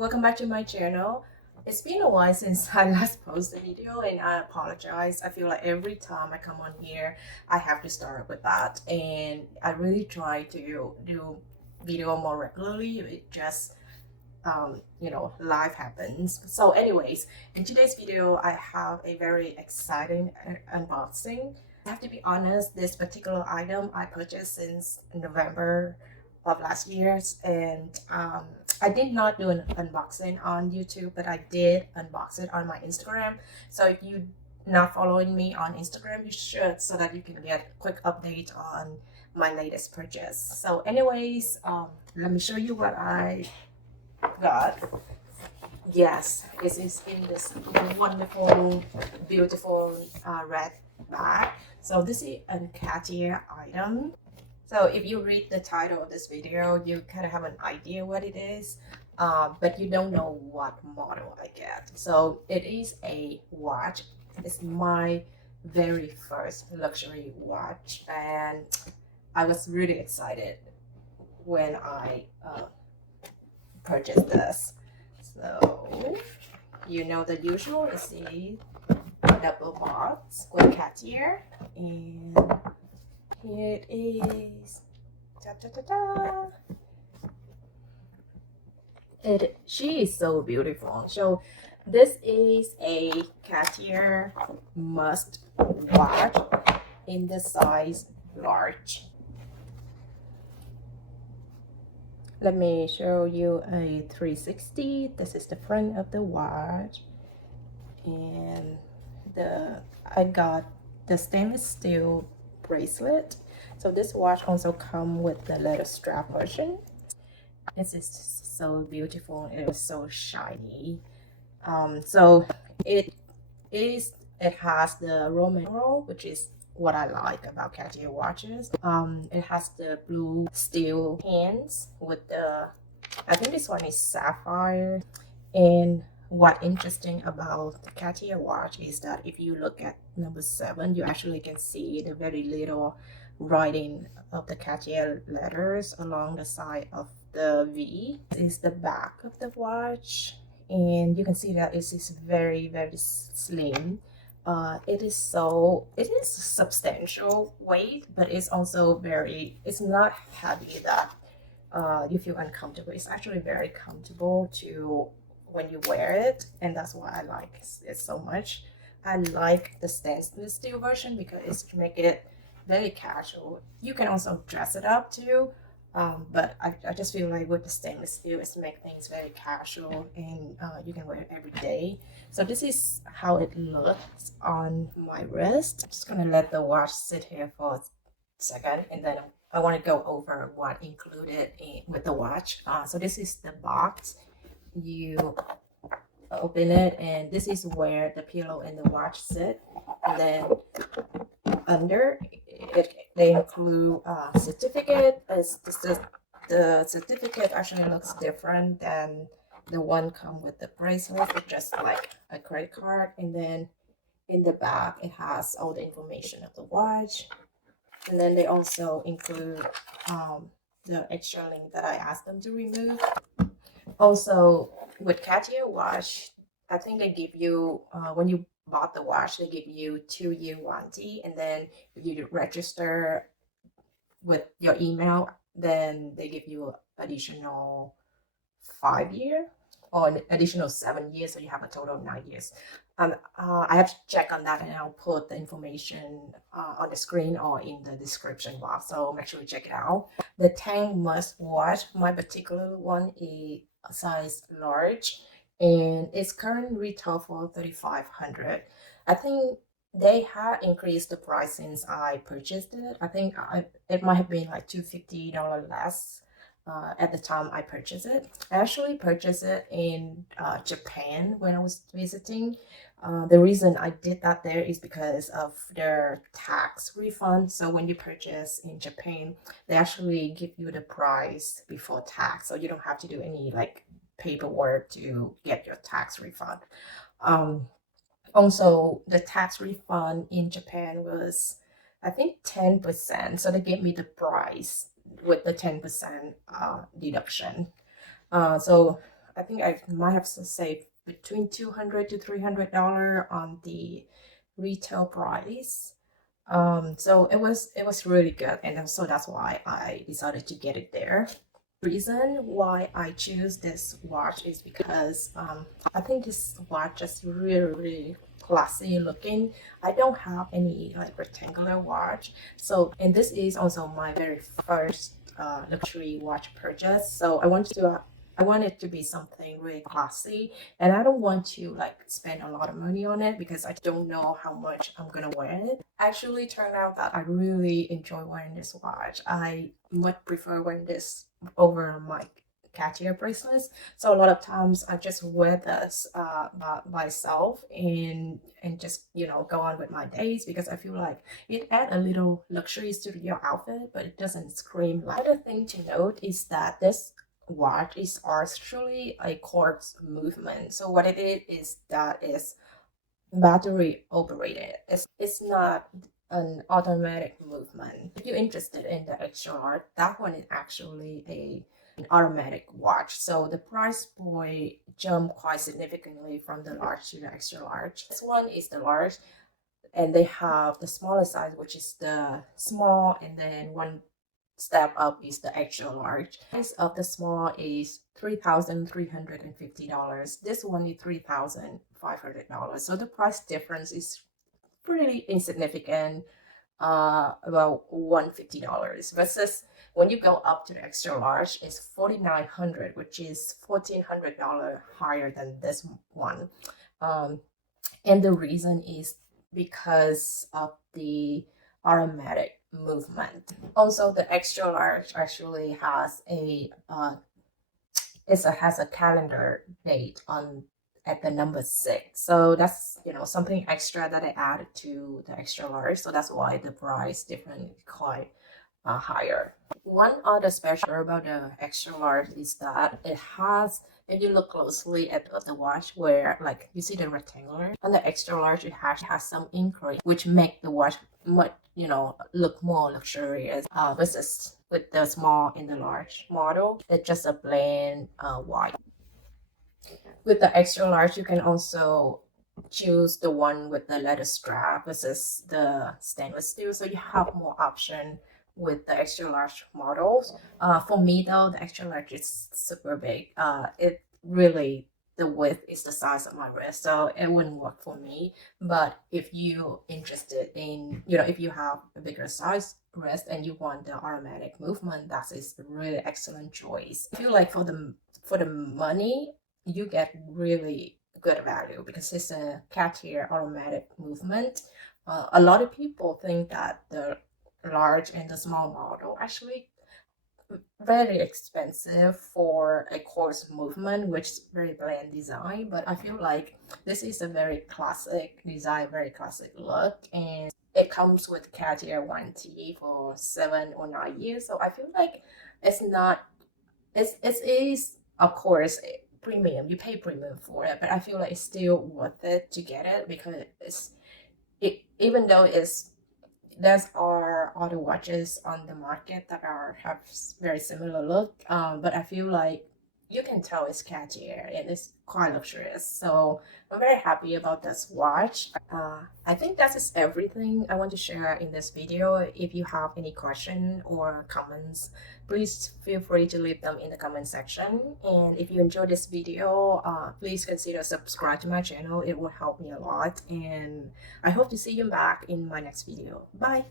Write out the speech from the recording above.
welcome back to my channel. It's been a while since I last posted a video and I apologize. I feel like every time I come on here I have to start with that, and I really try to do video more regularly. It just life happens. So anyways, in today's video I have a very exciting unboxing. I have to be honest, this particular item I purchased since November of last year, and I did not do an unboxing on YouTube, but I did unbox it on my Instagram. So if you not following me on Instagram, you should, so that you can get a quick update on my latest purchase. So anyways, let me show you what I got. Yes, this is in this wonderful, beautiful red bag. So this is a Cartier item. So if you read the title of this video, you kind of have an idea what it is, but you don't know what model I get. So it is a watch. It's my very first luxury watch, and I was really excited when I purchased this. So you know the usual is the double box with Cartier, and here it is. Da, da, da, da. She is so beautiful. So this is a Cartier Must watch in the size large. Let me show you a 360. This is the front of the watch, and I got the stainless steel bracelet. So this watch also comes with the leather strap version. This is so beautiful. It was so shiny. So it has the Roman numeral, which is what I like about Cartier watches. It has the blue steel hands with the, I think this one is sapphire. And what interesting about the Cartier watch is that if you look at number 7, you actually can see the very little writing of the Cartier letters along the side of the V. This is the back of the watch, and you can see that it is very, very slim. It is substantial weight, but it's also it's not heavy that you feel uncomfortable. It's actually very comfortable to when you wear it, and that's why I like it so much. I like the stainless steel version because it make it very casual. You can also dress it up too, but I just feel like with the stainless steel, it's make things very casual, and you can wear it every day. So this is how it looks on my wrist. I'm just gonna let the watch sit here for a second, and then I want to go over what included with the watch. So this is the box. You open it, and this is where the pillow and the watch sit, and then under it they include a certificate. The certificate actually looks different than the one come with the bracelet. It's just like a credit card, and then in the back it has all the information of the watch, and then they also include the extra link that I asked them to remove. Also, with Cartier watch, I think they give you, when you bought the watch, they give you 2-year warranty, and then if you register with your email, then they give you additional 5-year or an additional 7 years, so you have a total of 9 years. I have to check on that, and I'll put the information on the screen or in the description box, so make sure you check it out. The Tank Must watch, my particular one is size large, and it's current retail for $3,500. I think they had increased the price since I purchased it. I think it might have been like $250 less at the time I purchased it. I actually purchased it in Japan when I was visiting. The reason I did that there is because of their tax refund. So when you purchase in Japan, they actually give you the price before tax, so you don't have to do any like paperwork to get your tax refund. Also, the tax refund in Japan was, I think, 10%. So they gave me the price with the 10% deduction. So I think I might have saved between $200 to $300 on the retail price. So it was really good, and so that's why I decided to get it there. Reason why I choose this watch is because I think this watch is really, really classy looking. I don't have any like rectangular watch, so and this is also my very first luxury watch purchase. So I want it to be something really classy, and I don't want to like spend a lot of money on it because I don't know how much I'm gonna wear it. Actually, turned out that I really enjoy wearing this watch. I much prefer wearing this over my Cartier bracelets. So a lot of times I just wear this by myself and just go on with my days because I feel like it add a little luxury to your outfit, but it doesn't scream. Like, another thing to note is that this watch is actually a quartz movement. So what it is that is battery operated. It's not an automatic movement. If you're interested in the extra large, that one is actually an automatic watch. So the price point jumped quite significantly from the large to the extra large. This one is the large, and they have the smaller size, which is the small, and then one step up is the extra large. Price of the small is $3,350. This one is $3,500. So the price difference is pretty insignificant, about $150 versus when you go up to the extra large, it's $4,900, which is $1,400 higher than this one. And the reason is because of the automatic movement. Also, the extra large actually has has a calendar date on at the number 6. So that's something extra that I added to the extra large. So that's why the price difference is quite higher. One other special about the extra large is that it has, if you look closely at the watch, where like you see the rectangular on the extra large, it has some inquiry which make the watch much look more luxurious versus with the small and the large model. It's just a plain white. With the extra large, you can also choose the one with the leather strap versus the stainless steel, so you have more option with the extra large models. For me though, the extra large is super big. It really, the width is the size of my wrist, so it wouldn't work for me. But if you interested in, if you have a bigger size wrist and you want the automatic movement, that is a really excellent choice. I feel like for the money, you get really good value because it's a Cartier automatic movement. A lot of people think that the large and the small model actually very expensive for a quartz movement, which is very bland design, but I feel like this is a very classic design, very classic look, and it comes with Cartier warranty for 7 or 9 years. So I feel like it's not, it is of course premium, you pay premium for it, but I feel like it's still worth it to get it because even though there's are other watches on the market that have very similar look, but I feel like you can tell it's Cartier and it's quite luxurious. So I'm very happy about this watch. I think that is everything I want to share in this video. If you have any question or comments, please feel free to leave them in the comment section. And if you enjoyed this video, please consider subscribe to my channel. It will help me a lot. And I hope to see you back in my next video. Bye!